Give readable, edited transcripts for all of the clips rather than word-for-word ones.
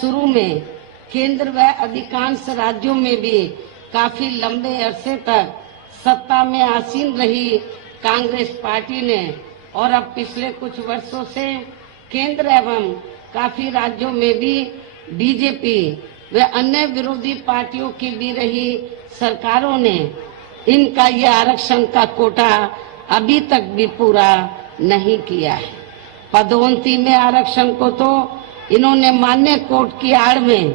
शुरू में केंद्र व अधिकांश राज्यों में भी काफी लंबे अरसे तक सत्ता में आसीन रही कांग्रेस पार्टी ने और अब पिछले कुछ वर्षों से केंद्र एवं काफी राज्यों में भी बीजेपी व अन्य विरोधी पार्टियों की भी रही सरकारों ने इनका ये आरक्षण का कोटा अभी तक भी पूरा नहीं किया है। पदोन्नति में आरक्षण को तो इन्होंने मान्य कोर्ट की आड़ में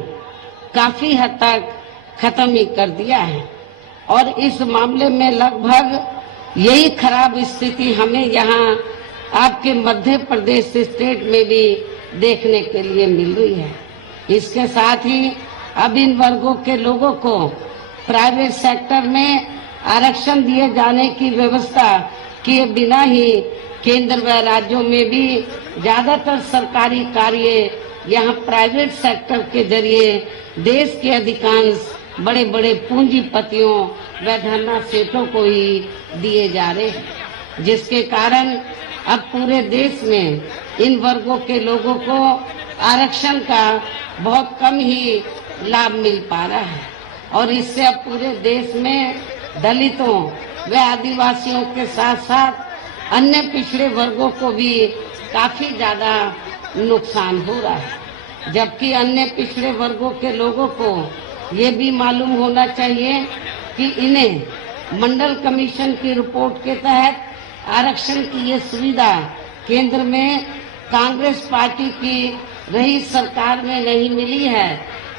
काफी हद तक खत्म ही कर दिया है और इस मामले में लगभग यही खराब स्थिति हमें यहाँ आपके मध्य प्रदेश स्टेट में भी देखने के लिए मिल रही है। इसके साथ ही अब इन वर्गों के लोगों को प्राइवेट सेक्टर में आरक्षण दिए जाने की व्यवस्था किए बिना ही केंद्र व राज्यों में भी ज्यादातर सरकारी कार्य यहाँ प्राइवेट सेक्टर के जरिए देश के अधिकांश बड़े बड़े पूंजीपतियों व धन्ना सेठों को ही दिए जा रहे हैं, जिसके कारण अब पूरे देश में इन वर्गों के लोगों को आरक्षण का बहुत कम ही लाभ मिल पा रहा है और इससे अब पूरे देश में दलितों व आदिवासियों के साथ साथ अन्य पिछड़े वर्गों को भी काफी ज्यादा नुकसान हो रहा है। जबकि अन्य पिछड़े वर्गों के लोगों को ये भी मालूम होना चाहिए कि इन्हें मंडल कमीशन की रिपोर्ट के तहत आरक्षण की ये सुविधा केंद्र में कांग्रेस पार्टी की रही सरकार में नहीं मिली है,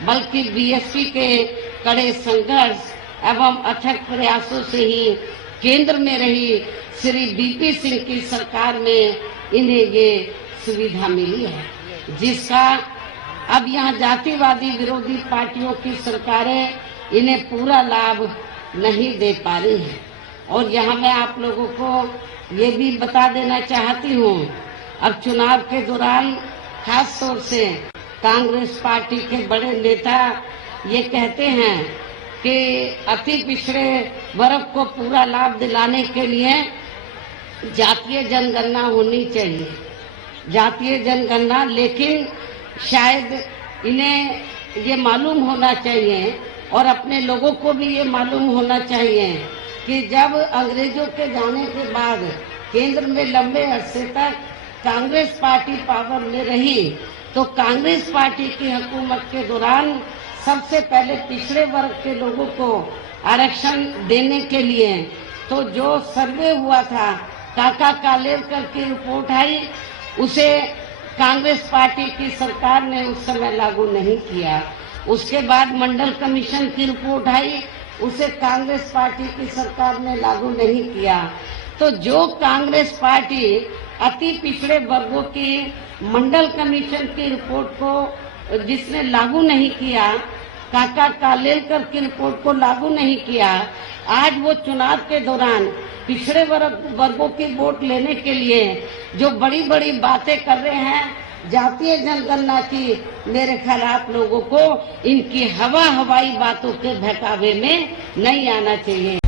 बल्कि बीएसपी के कड़े संघर्ष एवं अथक प्रयासों से ही केंद्र में रही श्री बीपी सिंह की सरकार में इन्हें ये सुविधा मिली है, जिसका अब यहाँ जातिवादी विरोधी पार्टियों की सरकारें इन्हें पूरा लाभ नहीं दे पा रही हैं। और यहाँ मैं आप लोगों को ये भी बता देना चाहती हूँ, अब चुनाव के दौरान खास तौर से कांग्रेस पार्टी के बड़े नेता ये कहते हैं कि अति पिछड़े वर्ग को पूरा लाभ दिलाने के लिए जातीय जनगणना होनी चाहिए, जातीय जनगणना। लेकिन शायद इन्हें ये मालूम होना चाहिए और अपने लोगों को भी ये मालूम होना चाहिए कि जब अंग्रेजों के जाने के बाद केंद्र में लंबे अरसे तक कांग्रेस पार्टी पावर में रही तो कांग्रेस पार्टी की हुकूमत के दौरान सबसे पहले पिछड़े वर्ग के लोगों को आरक्षण देने के लिए तो जो सर्वे हुआ था काका कालेलकर की रिपोर्ट आई, उसे कांग्रेस पार्टी की सरकार ने उस समय लागू नहीं किया। उसके बाद मंडल कमीशन की रिपोर्ट आई, उसे कांग्रेस पार्टी की सरकार ने लागू नहीं किया। तो जो कांग्रेस पार्टी अति पिछड़े वर्गों की मंडल कमीशन की रिपोर्ट को जिसने लागू नहीं किया, काका कालेलकर की रिपोर्ट को लागू नहीं किया, आज वो चुनाव के दौरान पिछड़े वर्गों की वोट लेने के लिए जो बड़ी बड़ी बातें कर रहे हैं जातीय जनगणना की, मेरे ख्याल आप लोगों को इनकी हवाई बातों के बहकावे में नहीं आना चाहिए।